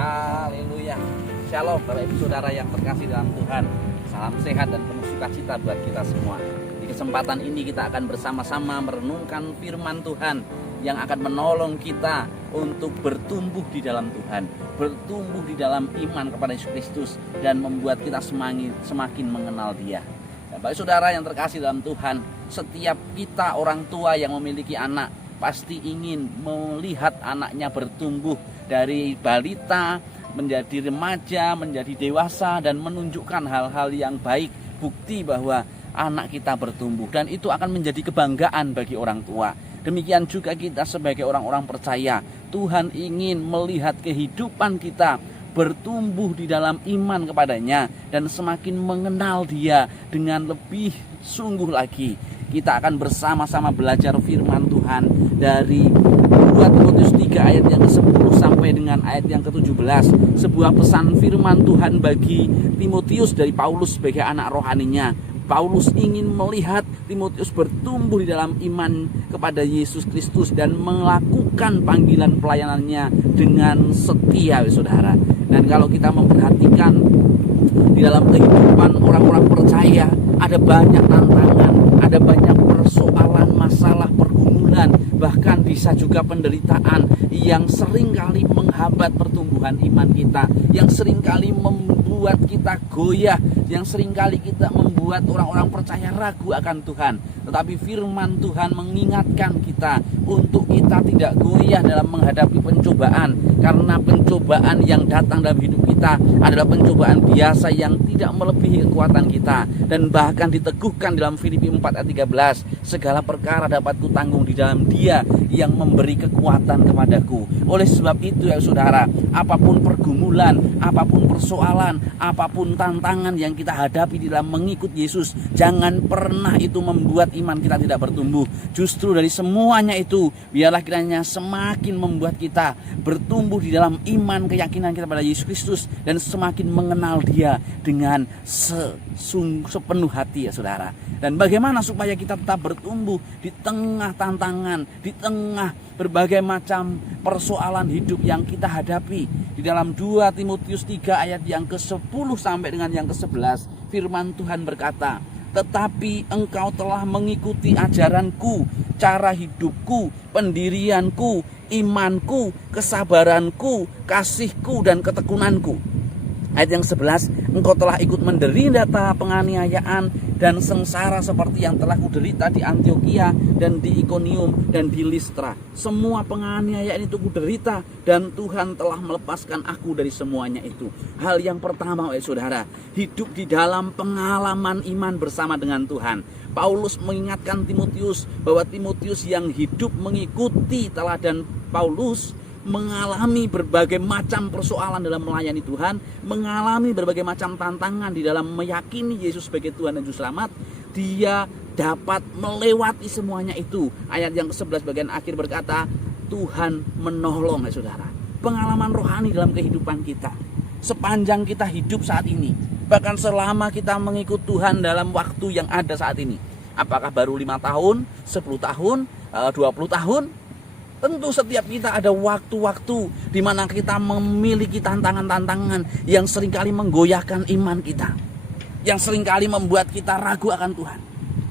Haleluya. Shalom Bapak Ibu Saudara yang terkasih dalam Tuhan. Salam sehat dan penuh sukacita buat kita semua. Di kesempatan ini kita akan bersama-sama merenungkan firman Tuhan yang akan menolong kita untuk bertumbuh di dalam Tuhan, bertumbuh di dalam iman kepada Yesus Kristus, dan membuat kita semakin mengenal Dia. Bapak Saudara yang terkasih dalam Tuhan, setiap kita orang tua yang memiliki anak pasti ingin melihat anaknya bertumbuh dari balita menjadi remaja, menjadi dewasa, dan menunjukkan hal-hal yang baik, bukti bahwa anak kita bertumbuh, dan itu akan menjadi kebanggaan bagi orang tua. Demikian juga kita sebagai orang-orang percaya, Tuhan ingin melihat kehidupan kita bertumbuh di dalam iman kepadanya dan semakin mengenal Dia dengan lebih sungguh lagi. Kita akan bersama-sama belajar firman Tuhan dari 2 Timotius 3 ayat yang ke-10 sampai dengan ayat yang ke-17. Sebuah pesan firman Tuhan bagi Timotius dari Paulus sebagai anak rohaninya. Paulus ingin melihat Timotius bertumbuh di dalam iman kepada Yesus Kristus dan melakukan panggilan pelayanannya dengan setia, saudara. Dan kalau kita memperhatikan di dalam kehidupan orang-orang percaya, ada banyak tantangan, ada banyak persoalan, masalah, pergumulan, bahkan bisa juga penderitaan yang seringkali menghambat pertumbuhan iman kita, yang seringkali membuat kita goyah, yang seringkali kita membuat orang-orang percaya ragu akan Tuhan. Tetapi firman Tuhan mengingatkan kita untuk kita tidak goyah dalam menghadapi pencobaan, karena pencobaan yang datang dalam hidup kita adalah pencobaan biasa yang tidak melebihi kekuatan kita. Dan bahkan diteguhkan dalam Filipi 4 ayat 13, segala perkara dapat kutanggung di dalam Dia yang memberi kekuatan kepadaku. Oleh sebab itu ya saudara, apapun pergumulan, apapun persoalan, apapun tantangan yang kita hadapi di dalam mengikut Yesus, jangan pernah itu membuat iman kita tidak bertumbuh. Justru dari semuanya itu, biarlah kiranya semakin membuat kita bertumbuh di dalam iman keyakinan kita pada Yesus Kristus dan semakin mengenal Dia dengan sepenuh hati ya saudara. Dan bagaimana supaya kita tetap bertumbuh di tengah tantangan, di tengah berbagai macam persoalan hidup yang kita hadapi. Di dalam 2 Timotius 3 ayat yang ke-10 sampai dengan yang ke-11, firman Tuhan berkata, tetapi engkau telah mengikuti ajaranku, cara hidupku, pendirianku, imanku, kesabaranku, kasihku, dan ketekunanku. Ayat yang 11, engkau telah ikut menderita penganiayaan dan sengsara seperti yang telah kuderita di Antiokhia dan di Ikonium dan di Listra. Semua penganiayaan itu kuderita dan Tuhan telah melepaskan aku dari semuanya itu. Hal yang pertama saudara, hidup di dalam pengalaman iman bersama dengan Tuhan. Paulus mengingatkan Timotius bahwa Timotius yang hidup mengikuti teladan Paulus mengalami berbagai macam persoalan dalam melayani Tuhan, mengalami berbagai macam tantangan di dalam meyakini Yesus sebagai Tuhan dan Juru Selamat. Dia dapat melewati semuanya itu. Ayat yang ke-11 bagian akhir berkata, Tuhan menolong ya saudara. Pengalaman rohani dalam kehidupan kita sepanjang kita hidup saat ini, bahkan selama kita mengikut Tuhan dalam waktu yang ada saat ini. Apakah baru 5 tahun, 10 tahun, 20 tahun? Tentu setiap kita ada waktu-waktu di mana kita memiliki tantangan-tantangan yang seringkali menggoyahkan iman kita, yang seringkali membuat kita ragu akan Tuhan.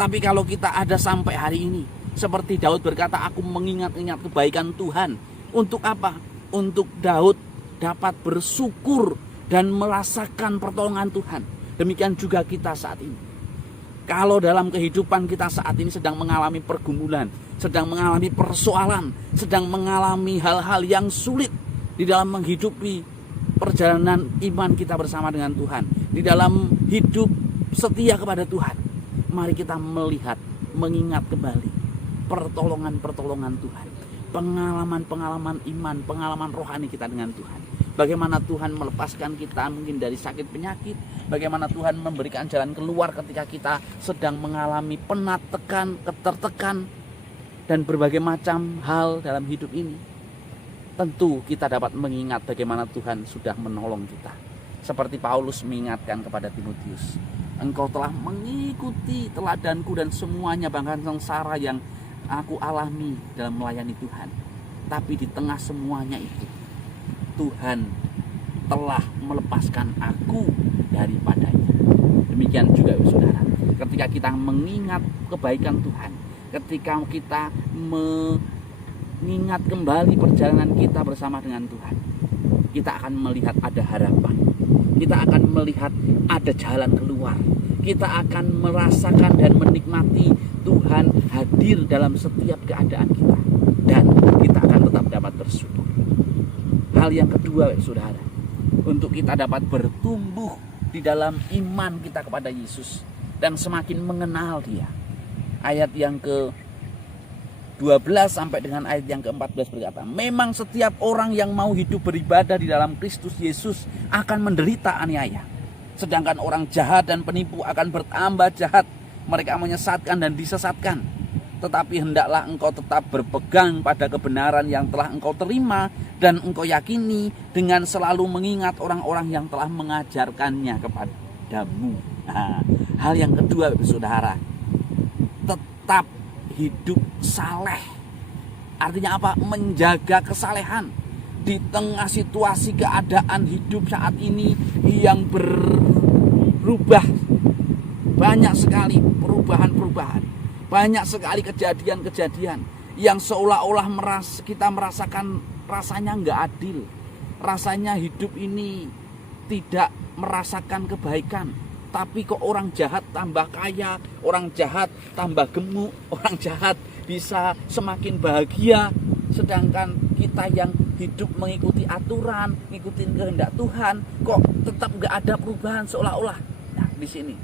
Tapi kalau kita ada sampai hari ini, seperti Daud berkata, aku mengingat-ingat kebaikan Tuhan. Untuk apa? Untuk Daud dapat bersyukur dan merasakan pertolongan Tuhan. Demikian juga kita saat ini. Kalau dalam kehidupan kita saat ini sedang mengalami pergumulan, sedang mengalami persoalan, sedang mengalami hal-hal yang sulit di dalam menghidupi perjalanan iman kita bersama dengan Tuhan, di dalam hidup setia kepada Tuhan, mari kita melihat, mengingat kembali pertolongan-pertolongan Tuhan, pengalaman-pengalaman iman, pengalaman rohani kita dengan Tuhan. Bagaimana Tuhan melepaskan kita mungkin dari sakit penyakit, bagaimana Tuhan memberikan jalan keluar ketika kita sedang mengalami penat, tekan, ketertekan, dan berbagai macam hal dalam hidup ini. Tentu kita dapat mengingat bagaimana Tuhan sudah menolong kita. Seperti Paulus mengingatkan kepada Timotius, engkau telah mengikuti teladanku dan semuanya bahkan sengsara yang aku alami dalam melayani Tuhan. Tapi di tengah semuanya itu, Tuhan telah melepaskan aku daripadanya. Demikian juga saudara, ketika kita mengingat kebaikan Tuhan, ketika kita mengingat kembali perjalanan kita bersama dengan Tuhan, kita akan melihat ada harapan, kita akan melihat ada jalan keluar, kita akan merasakan dan menikmati Tuhan hadir dalam setiap keadaan kita, dan kita akan tetap dapat bersyukur. Hal yang kedua saudara, untuk kita dapat bertumbuh di dalam iman kita kepada Yesus dan semakin mengenal Dia. Ayat yang ke-12 sampai dengan ayat yang ke-14 berkata, memang setiap orang yang mau hidup beribadah di dalam Kristus Yesus akan menderita aniaya. Sedangkan orang jahat dan penipu akan bertambah jahat. Mereka menyesatkan dan disesatkan. Tetapi hendaklah engkau tetap berpegang pada kebenaran yang telah engkau terima dan engkau yakini, dengan selalu mengingat orang-orang yang telah mengajarkannya kepadamu. Nah, hal yang kedua saudara, tetap hidup saleh. Artinya apa? Menjaga kesalehan di tengah situasi keadaan hidup saat ini yang berubah. Banyak sekali perubahan-perubahan, banyak sekali kejadian-kejadian yang seolah-olah kita merasakan rasanya nggak adil. Rasanya hidup ini tidak merasakan kebaikan. Tapi kok orang jahat tambah kaya, orang jahat tambah gemuk, orang jahat bisa semakin bahagia. Sedangkan kita yang hidup mengikuti aturan, ngikutin kehendak Tuhan, kok tetap nggak ada perubahan seolah-olah. Nah, di sini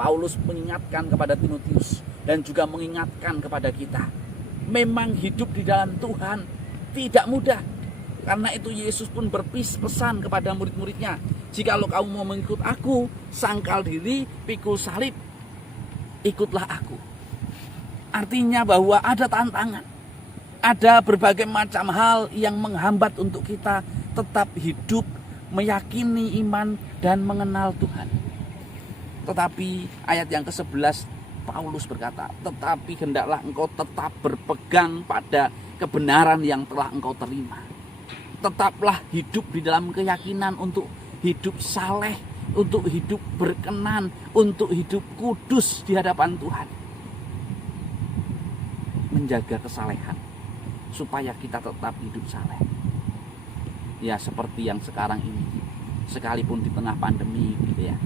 Paulus mengingatkan kepada Timotius dan juga mengingatkan kepada kita. Memang hidup di dalam Tuhan tidak mudah. Karena itu Yesus pun berpesan kepada murid-muridnya, jikalau kamu mau mengikut aku, sangkal diri, pikul salib, ikutlah aku. Artinya bahwa ada tantangan, ada berbagai macam hal yang menghambat untuk kita tetap hidup, meyakini iman dan mengenal Tuhan. Tetapi ayat yang ke-11 Paulus berkata, tetapi hendaklah engkau tetap berpegang pada kebenaran yang telah engkau terima. Tetaplah hidup di dalam keyakinan untuk hidup saleh, untuk hidup berkenan, untuk hidup kudus di hadapan Tuhan. Menjaga kesalehan supaya kita tetap hidup saleh. Ya seperti yang sekarang ini, sekalipun di tengah pandemi gitu ya.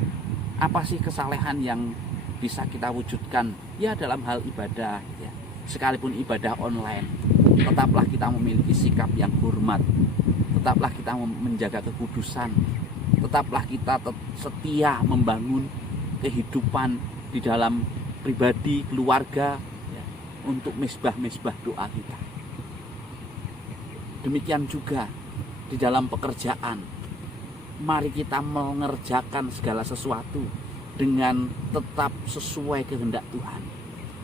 Apa sih kesalehan yang bisa kita wujudkan? Ya dalam hal ibadah ya. Sekalipun ibadah online, tetaplah kita memiliki sikap yang hormat. Tetaplah kita menjaga kekudusan. Tetaplah kita setia membangun kehidupan di dalam pribadi, keluarga ya, untuk mesbah-mesbah doa kita. Demikian juga di dalam pekerjaan. Mari kita mengerjakan segala sesuatu dengan tetap sesuai kehendak Tuhan.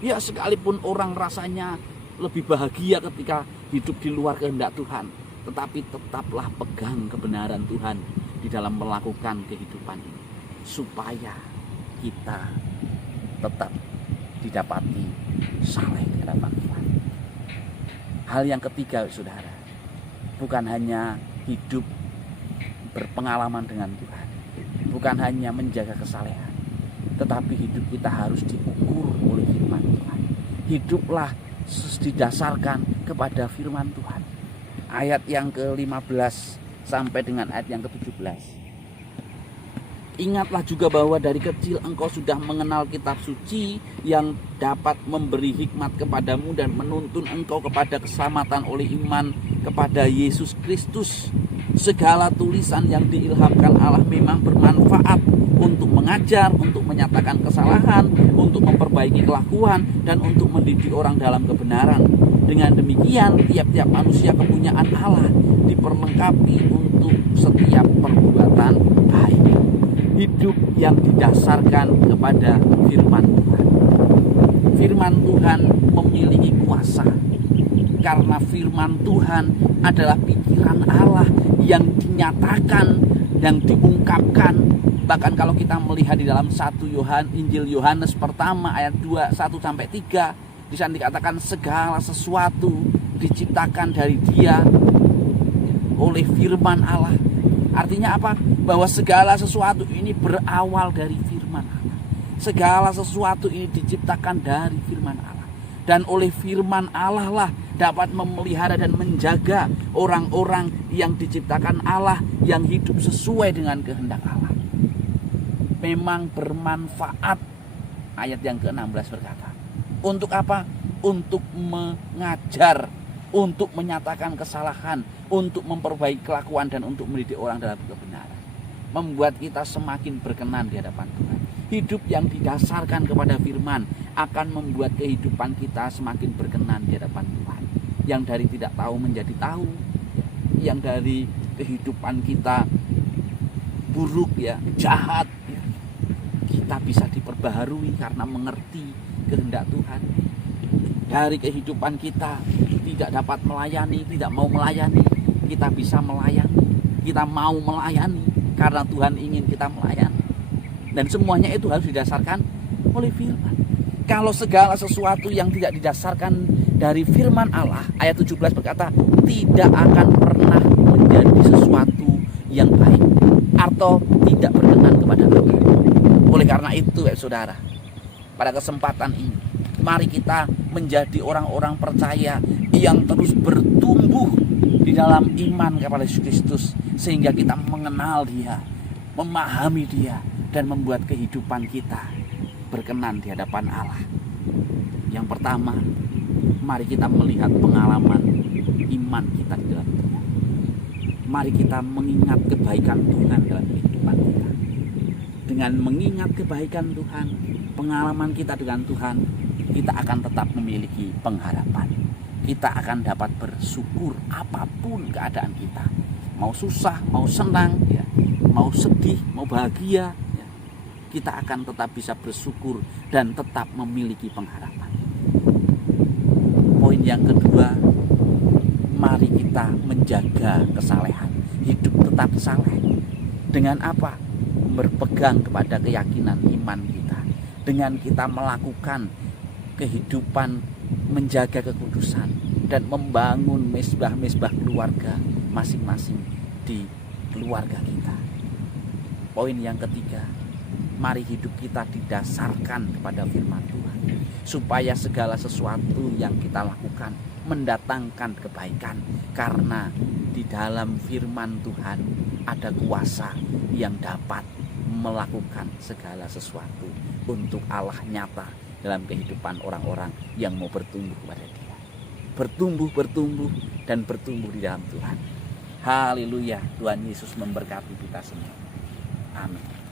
Ya sekalipun orang rasanya lebih bahagia ketika hidup di luar kehendak Tuhan, tetapi tetaplah pegang kebenaran Tuhan di dalam melakukan kehidupan ini, supaya kita tetap didapati saleh di hadapan Tuhan. Hal yang ketiga saudara, bukan hanya hidup berpengalaman dengan Tuhan, bukan hanya menjaga kesalehan, tetapi hidup kita harus diukur oleh firman Tuhan. Hiduplah didasarkan kepada firman Tuhan. Ayat yang ke-15 sampai dengan ayat yang ke-17. Ingatlah juga bahwa dari kecil engkau sudah mengenal kitab suci yang dapat memberi hikmat kepadamu dan menuntun engkau kepada keselamatan oleh iman kepada Yesus Kristus. Segala tulisan yang diilhamkan Allah memang bermanfaat untuk mengajar, untuk menyatakan kesalahan, untuk memperbaiki kelakuan, dan untuk mendidik orang dalam kebenaran. Dengan demikian, tiap-tiap manusia kepunyaan Allah diperlengkapi untuk setiap perbuatan baik. Hidup yang didasarkan kepada firman Tuhan. Firman Tuhan memiliki kuasa, karena firman Tuhan adalah pikiran Allah yang dinyatakan, yang diungkapkan. Bahkan kalau kita melihat di dalam Injil Yohanes pertama ayat 2, 1-3, di sana dikatakan segala sesuatu diciptakan dari Dia oleh firman Allah. Artinya apa? Bahwa segala sesuatu ini berawal dari firman Allah. Segala sesuatu ini diciptakan dari firman Allah. Dan oleh firman Allah lah dapat memelihara dan menjaga orang-orang yang diciptakan Allah, yang hidup sesuai dengan kehendak Allah. Memang bermanfaat. Ayat yang ke-16 berkata, untuk apa? Untuk mengajar, untuk menyatakan kesalahan, untuk memperbaiki kelakuan, dan untuk mendidik orang dalam kebenaran. Membuat kita semakin berkenan di hadapan Tuhan. Hidup yang didasarkan kepada firman akan membuat kehidupan kita semakin berkenan di hadapan Tuhan. Yang dari tidak tahu menjadi tahu, yang dari kehidupan kita buruk, jahat, kita bisa diperbaharui karena mengerti kehendak Tuhan. Dari kehidupan kita tidak dapat melayani, tidak mau melayani, kita bisa melayani. Kita mau melayani karena Tuhan ingin kita melayani. Dan semuanya itu harus didasarkan oleh firman. Kalau segala sesuatu yang tidak didasarkan dari firman Allah, ayat 17 berkata, tidak akan pernah menjadi sesuatu yang baik atau tidak berkenan kepada Allah. Oleh karena itu, saudara, pada kesempatan ini, mari kita menjadi orang-orang percaya yang terus bertumbuh di dalam iman kepada Yesus Kristus, sehingga kita mengenal Dia, memahami Dia, dan membuat kehidupan kita berkenan di hadapan Allah. Yang pertama, mari kita melihat pengalaman iman kita di dalam Tuhan. Mari kita mengingat kebaikan Tuhan dalam kehidupan kita. Dengan mengingat kebaikan Tuhan, pengalaman kita dengan Tuhan, kita akan tetap memiliki pengharapan. Kita akan dapat bersyukur apapun keadaan kita. Mau susah, mau senang, mau sedih, mau bahagia, kita akan tetap bisa bersyukur dan tetap memiliki pengharapan. Poin yang kedua, mari kita menjaga kesalehan. Hidup tetap saleh. Dengan apa? Berpegang kepada keyakinan iman kita. Dengan kita melakukan kehidupan menjaga kekudusan dan membangun mesbah-mesbah keluarga masing-masing di keluarga kita. Poin yang ketiga, mari hidup kita didasarkan kepada firman Tuhan, supaya segala sesuatu yang kita lakukan mendatangkan kebaikan, karena di dalam firman Tuhan ada kuasa yang dapat melakukan segala sesuatu untuk Allah nyata dalam kehidupan orang-orang yang mau bertumbuh kepada Dia. Bertumbuh, dan bertumbuh di dalam Tuhan. Haleluya, Tuhan Yesus memberkati kita semua. Amin.